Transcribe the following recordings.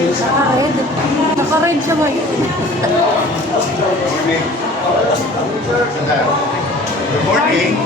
Naka-red. Naka-red siya ngayon. Good morning.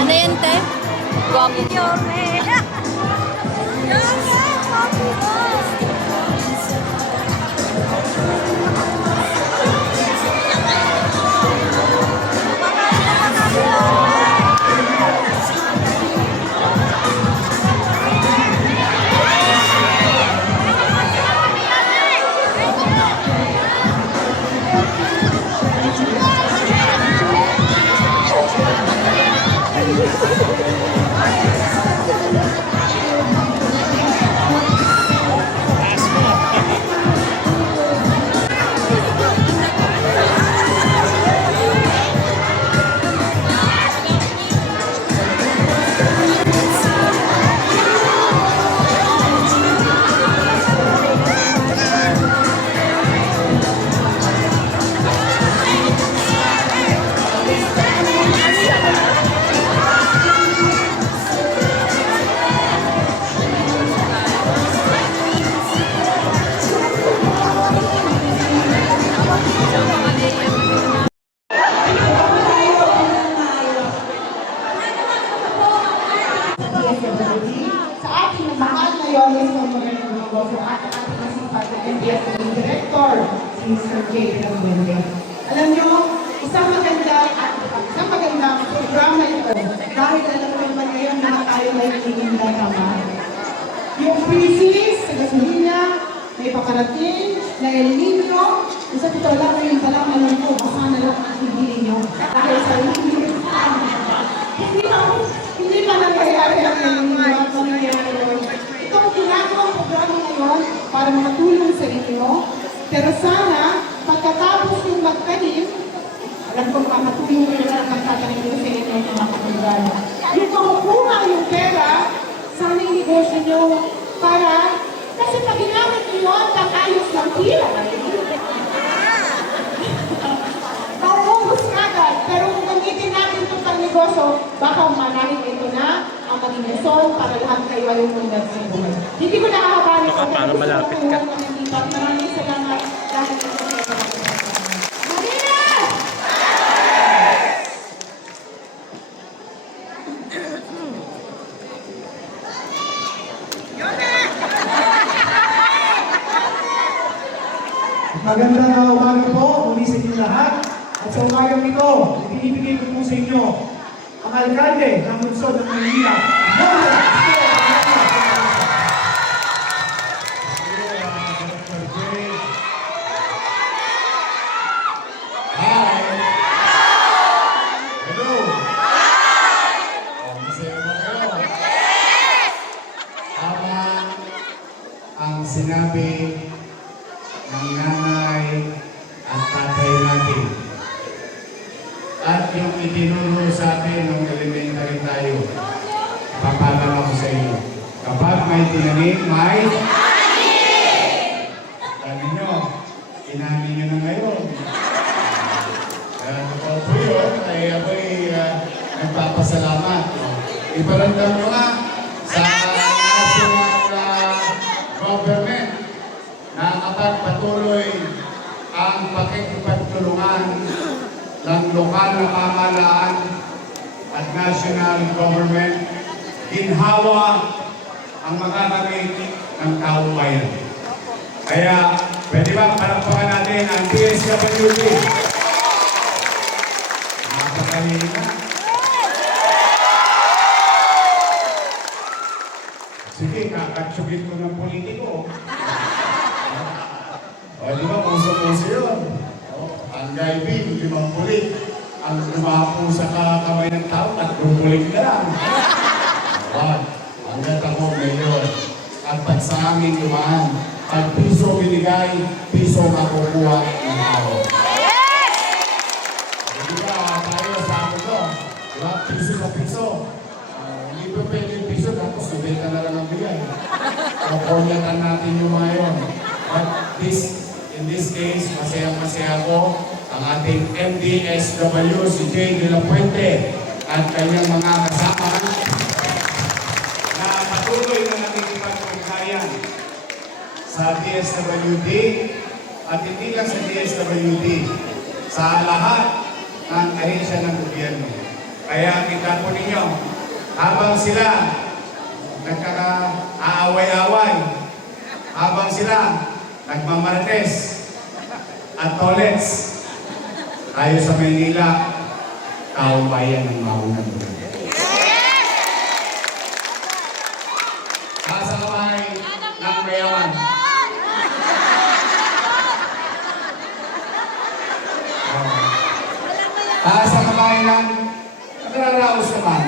Ano yan, te? Guwapo. Sa ating mahal na Yolis ng magandang negosyo at ang ating masipag na MBS Director, si Mr. J. Rambuende. Alam nyo, isang magandang programa ito dahil alam mo naman ngayon na tayo may hininda naman. Yung crisis sa gasolina, may paparating, na El Nino, isa totoo lang ngayon pa lang alam ko, baka na lang ang hindi nyo. Dahil sa hindi pa nangyayari ang mga pangyayari. Itong ginagawang programa ngayon para makatulong sa inyo. Pero sana, pagkatapos yung magtanim, alam ko makatulong kayo na magtatanim sa inyo ng mga programa. Yung makukuha yung pera, sana yung negosyo nyo para, kasi pag ginamit nyo yun, kakayos ng pila. Maubos nga agad, pero kung gamitin natin itong pang-negosyo, baka manahin ito na ang maging lesson para lahat kayo ay umundag sa buhay. Hindi ko nakahabali ko. Para malapit ka. Maraming salamat dahil ito sa ito. Magandang umaga po, muli sa inyo lahat. At sa umagang ito, ibinibigay ko po sa inyo ang alkalde ng lungsod ng Maynila. sinabi ng nanay at tatay natin. At yung itinuro sa atin nung elementary tayo, papalala ko sa iyo. Kapag may tinanim, may sabi nyo, inamin nyo na ngayon. Totoo po yun, ay ako'y nagpapasalamat. Iparamdam nyo nga sa national government na kapag patuloy ang pakikipagtulungan ng lokal na pamahalaan at national government, ginhawa ang makakamit ng taong bayan. Kaya, pwede ba palakpakan natin ang DSWD? Napakahilig na. Sige, kakatsugin ko ng politiko. O, di ba, puso-puso yun. Ang gaibig, 5 pulik. Ang lumapo sa kamay ng tao, 3 pulik na lang. Wag, hanggat ako ngayon. At pag sa amin dumaan, pag piso binigay, piso makukuha ng tao. Di ba, tayo sa ako to? Di ba, piso sa piso. Hindi pa pwede yung piso, tapos nabenta na lang ang bigay. Kukunyatan natin yung mga yun. But in this case, masaya-masaya ko ang ating MDSW, si Jay de la Puente, at kanyang mga kasama na patuloy na nakikipagpagkayan sa DSWD at hindi lang sa DSWD, sa lahat ng ahensya ng gobyerno. Kaya kita po ninyo, habang sila nagkaka-aaway-away, habang sila nagmamarites at tolets, tayo sa Maynila, taong bayan ng maunang buwan. Nasa kamay ng mayaman. Nasa kamay ng nagraraos naman.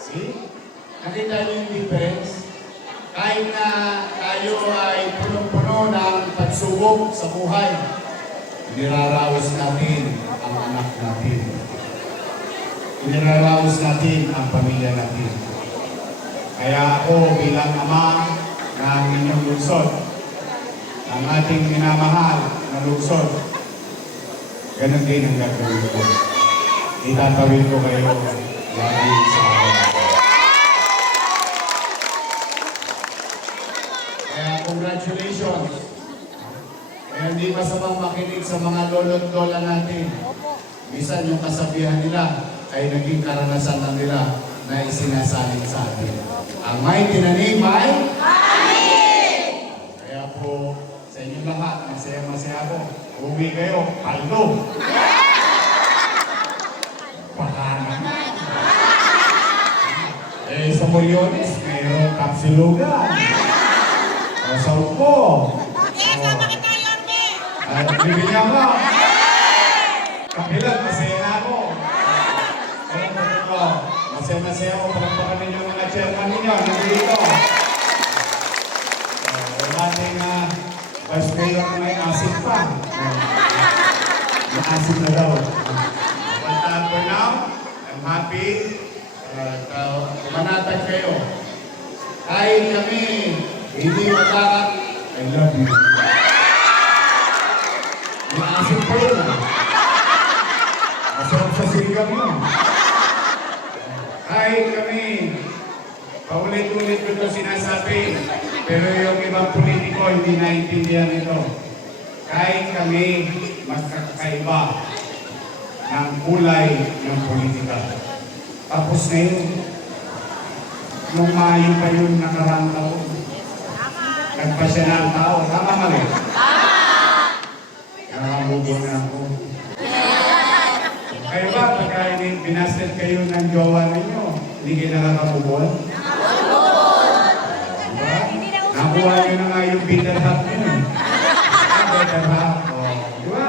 See? Nakita niyo yung difference? Kahit na tayo ay punong-puno ng pagsubok sa buhay, iniraraos natin ang anak natin. Iniraraos natin ang pamilya natin. Kaya ako bilang ama ng inyong lungsod, ang ating minamahal na lungsod, ganun din ang gagawin ko. Itatawin ko kayo lagi sa akin. Kaya congratulations. Kaya hindi masamang makinig sa mga lolo't-lola natin. Minsan yung kasabihan nila ay naging karanasan na nila na isinasalit sa atin. Ang may tinanim ay kaya po sa inyong lahat, masaya-masaya ako. Uwi kayo, paldo. Baka naman. Sa Moriones, mayroong kapsilugan. O sa upo. At bibigyan mo. Kapilan, masaya na ako. Kaya po ito, masaya-masaya ako. Palagpakan ninyo mga chairman ninyo. Nandito. Yung ating vice mayor may asin pa. May asin na daw. But for now, I'm happy. Manatag kayo. Kahit kami, hindi matakat, I love you. May asin pa yun. Masarap sa sinigang yun. Kahit kami, paulit-ulit ko ito sinasabi, pero yung ibang politiko hindi naintindihan ito. Kahit kami, mas kakaiba ng kulay ng politika. Tapos na yun. Nung Mayo pa yun nakarang taon. Nagpasya na ang tao. Tama mali? Nakamubo na ako. Kayo ba, pagka binasted kayo ng jowa ninyo, hindi kayo nakakabubol? Diba? Nakuha nyo na nga yung bitter half nyo. Bitter half. Diba?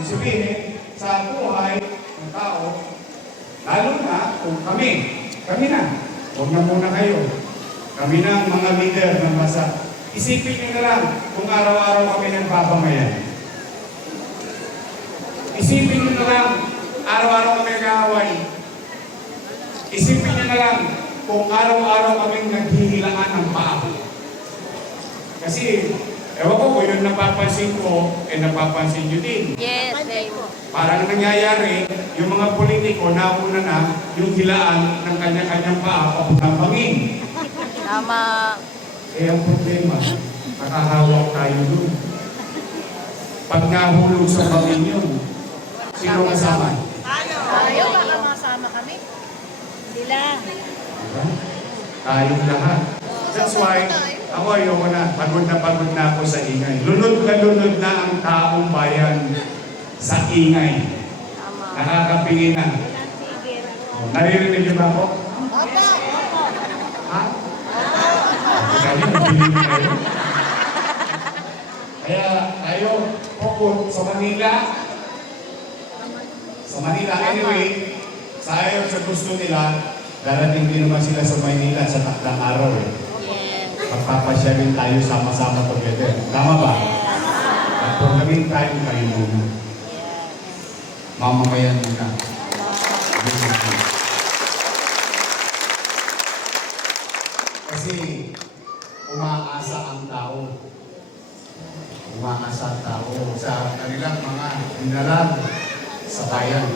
Ibig sabihin, sa buhay ng tao, lalo na kung kami na, huwag na muna kayo. Kami ng mga leader ng bansa. Isipin nyo na lang kung araw-araw kami nagpapamayan. Isipin nyo na lang, araw-araw kami nag-aaway. Isipin nyo na lang kung araw-araw kami naghihilaan ng paa. Kasi, ewan ko kung yun napapansin ko, napapansin nyo din. Yes, same. Parang nangyayari, yung mga politiko nauna na yung hilaan ng kanya-kanyang paa papuntang bangin. Tama. Eh, ang problema, nakahawak tayo dun. Pag nahulog sa bangin yun, sino kasama? Tayo, baka masama kami. Sila. Diba? Tayong lahat. That's why, ako ayoko na pagod na ako sa ingay. Lunod na ang taong bayan sa ingay. Tama. Nakakapingin na. Naririnig niyo ba ako? Ha? Kaya nagpiling kayo. Kaya tayo, focus sa Manila. Sa Manila, anyway, sa ayaw sa gusto nila, darating din naman sila sa Manila sa takdang araw eh. Yes. Magpapasya rin tayo sama-sama together. Tama ba? At kung naging tayo kayo muna. Mamamayan muna. Kasi umaasa ang tao. Umaasa ang tao sa kanilang mga binalag sa bayan.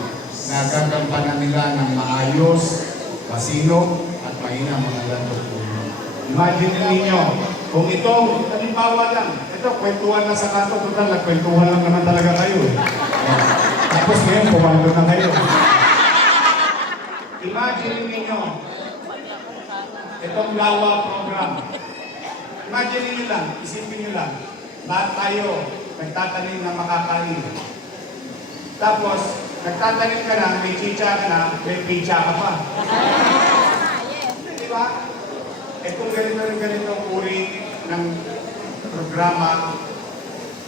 Nagagampanan nila ng maayos, masino, at mainam mga landok. Imagine ninyo, kung itong, halimbawa lang, ito, kwentuhan lang sa kanto, total, nagkwentuhan lang naman talaga kayo. Tapos ngayon, pumando na kayo. Imagine ninyo, itong Lawa program. Imagine ninyo lang, isipin nyo lang, lahat tayo nagtatanim ng makakain. Tapos, nagtatanim ka na, may chicha ka na, may pizza ka pa. Di ba? Eh kung ganito ang uri ng programa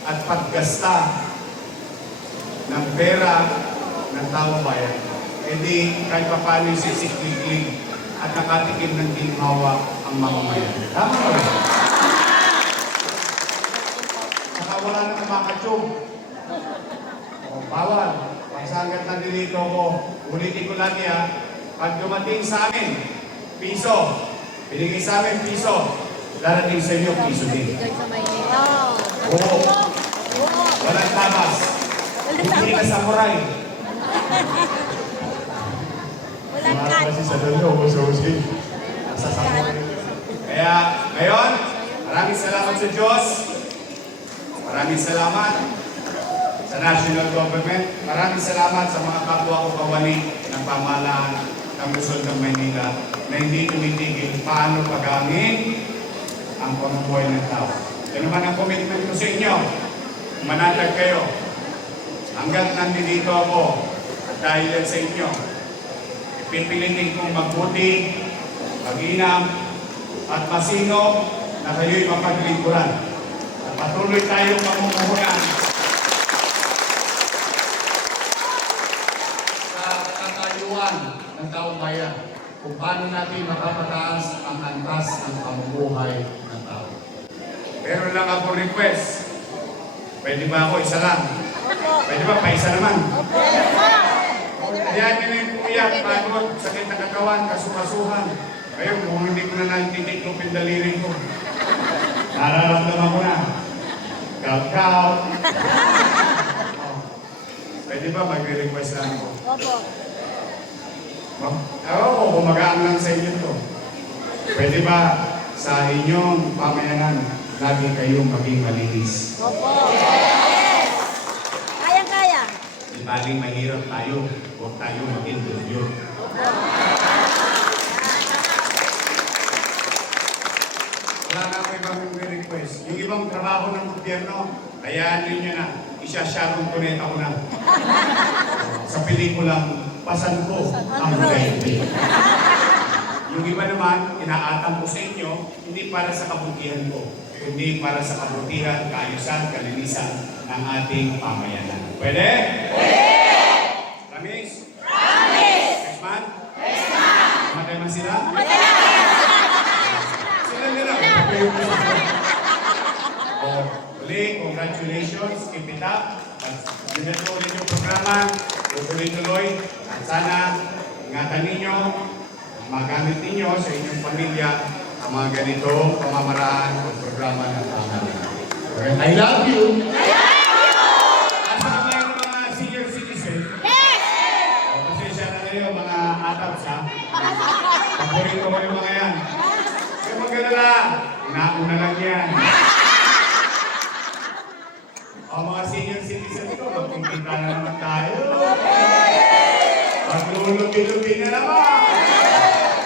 at paggasta ng pera ng taong bayan, hindi kahit pa paano sisiklig at nakatikim ng ginhawa ang mamamayan. Tama ba? Saka wala nang makachog. O, bawal. Pagsangat na dito ko, ulitin ko lagi pag dumating sa amin, piso, binigay sa amin piso, darating sa inyo piso din. Oo. Walang tabas. Hindi ka samurai. Walang cut. Kasi sa dulo, uso-usin. Nasa samurai. Kaya, ngayon, maraming salamat sa Diyos. Maraming salamat sa national government. Maraming salamat sa mga kapwa ko kawani ng pamahalaan ng Luzon ng Maynila na hindi tumitigil paano pagangin ang pamumuhay ng tao. Ito naman ang commitment ko sa inyo. Manatag kayo. Hanggat nandito ako at dahil yan sa inyo, ipipilitin kong magbuti, mag-inam, at masino na kayo'y mapaglingkuran. At patuloy tayong mamumuhunan sa katayuan ng taong bayan kung paano natin mapapataas ang antas ng pamumuhay ng tao. Pero lang ako request. Pwede ba ako isa lang? Pwede ba pa isa naman? Kaya nyo na yung kuya, pagod, sakit na katawan, kasukasuhan. Ngayon, kung hindi ko na nagtitiklop yung daliri ko, nararamdaman ko na. Gal-gal. Pwede ba magre-request lang ako? Opo. Oo, kumagaang lang sa inyo to. Pwede ba sa inyong pamayanan, lagi kayong maging malinis? Opo. Yes! Kaya-kaya. Di baling mahirap tayo, huwag tayo maging dulyo. Wala na ako ibang request. Yung ibang trabaho ng gobyerno, hayaan ninyo na, isa-sharon kuneta ko na. Sa pelikulang Pasan Ko ang Buhay. Yung iba naman, inaatang ko sa inyo, hindi para sa kabutihan ko, kundi para sa kabutihan, kaayusan, kalinisan ng ating pamayanan. Pwede? Pwede! Promise? Promise! Next month? Next month! Mamatay man sila? Mamatay! Kasi yung Oh, uli, congratulations, keep it up. Sinutuloy yung programa, tuloy-tuloy. At sana, ingatan ninyo, magamit ninyo sa inyong pamilya ang mga ganitong pamamaraan o programa ng pamamaraan. I love you! At sa mga senior citizen, pasensya na kayo mga adults ha. Paborito ko yung mga yan. Kaya magkalala, nauna lang yan. O mga senior citizen ko, magkikita na naman tayo. Maglulupi-lupi na naman.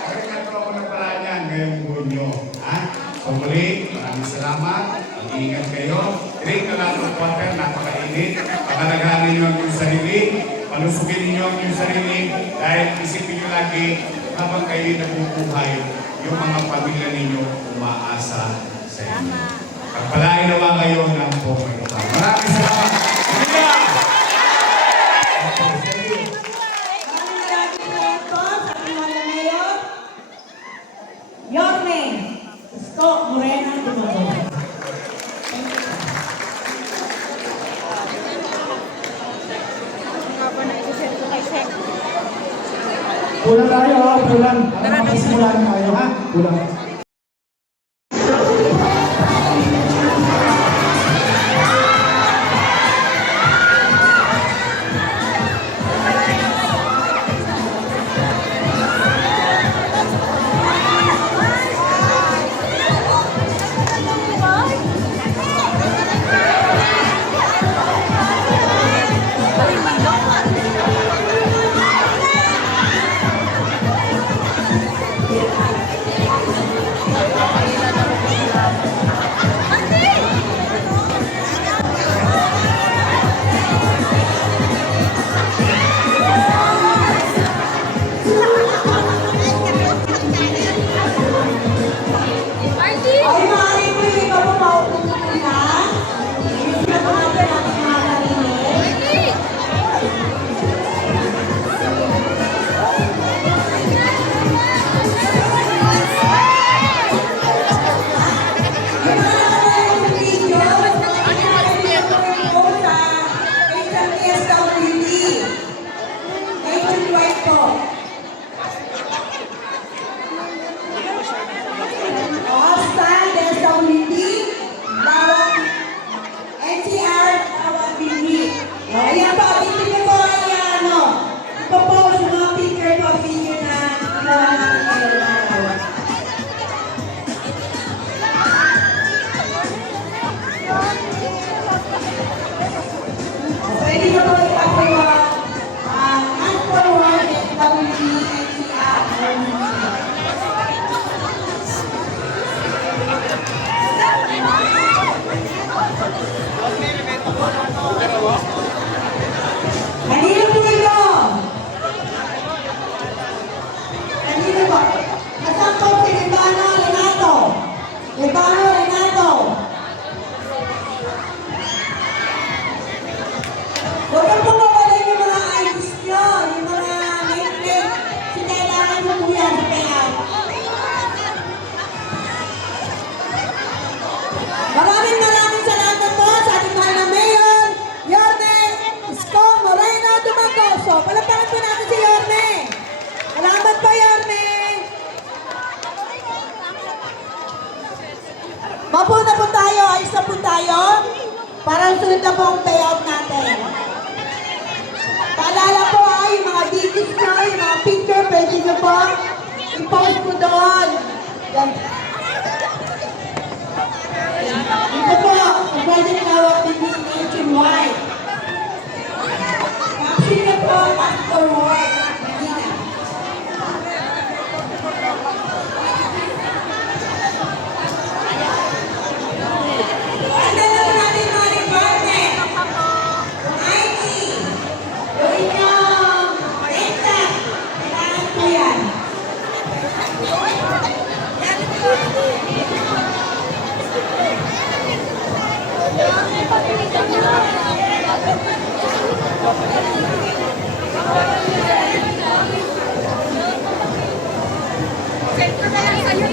Kaya kato ako ng paraan yan ngayong buwan nyo. So muli, maraming salamat. Mag-iingat kayo. Drink na lang ng water, napakainit. Pagalagaan ninyo ang inyong sarili. Palusugin ninyo ang inyong sarili. Dahil isipin nyo lagi, habang kayo nagbubuhay, yung mga pamilya ninyo umaasa sa inyo. Pagpalain nawa kayo ng buhay. Maraming salamat! Yorme, Isko Moreno Dumago. Pulang tayo ha, pulang. Para makasimulan tayo ha. Pulang. Ay, maaari po yung iba po maupunta na. Yung mga natin ang mga karinig. Ayan po, picture po ay ano, ipopost yung mga picture po, video na ginawa natin ngayong araw. Pwede mo po ipagawa ang forward SWD NCR. Kanino po ito? Kanino po? Nasaan po si Libano Renato? Libano Renato? Huwag kang pumawalan yung mga IDs nyo, yung mga name-plate. Sinailangan mo po yan sa payout. Maraming salamat po sa ating mahal na Mayor, Yorme Isko Moreno Dumagoso. Palapakan po natin si Yorme. Salamat po, Yorme. Mapunta po tayo, ayos na po tayo. Parang sunod na po ang payout natin. Paalala po yung mga digits nyo, yung mga picture, pwede nyo po i-post po doon. Yan. Ito po, ang Project Lawak TV nationwide. Caption niyo po, fast forward. Hindi na. Ano lang natin mga department? Kung IT, gawin niyo, exam. Kailangan po yan. Sentro na lang sa'yo.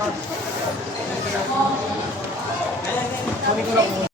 Sabi ko lang po.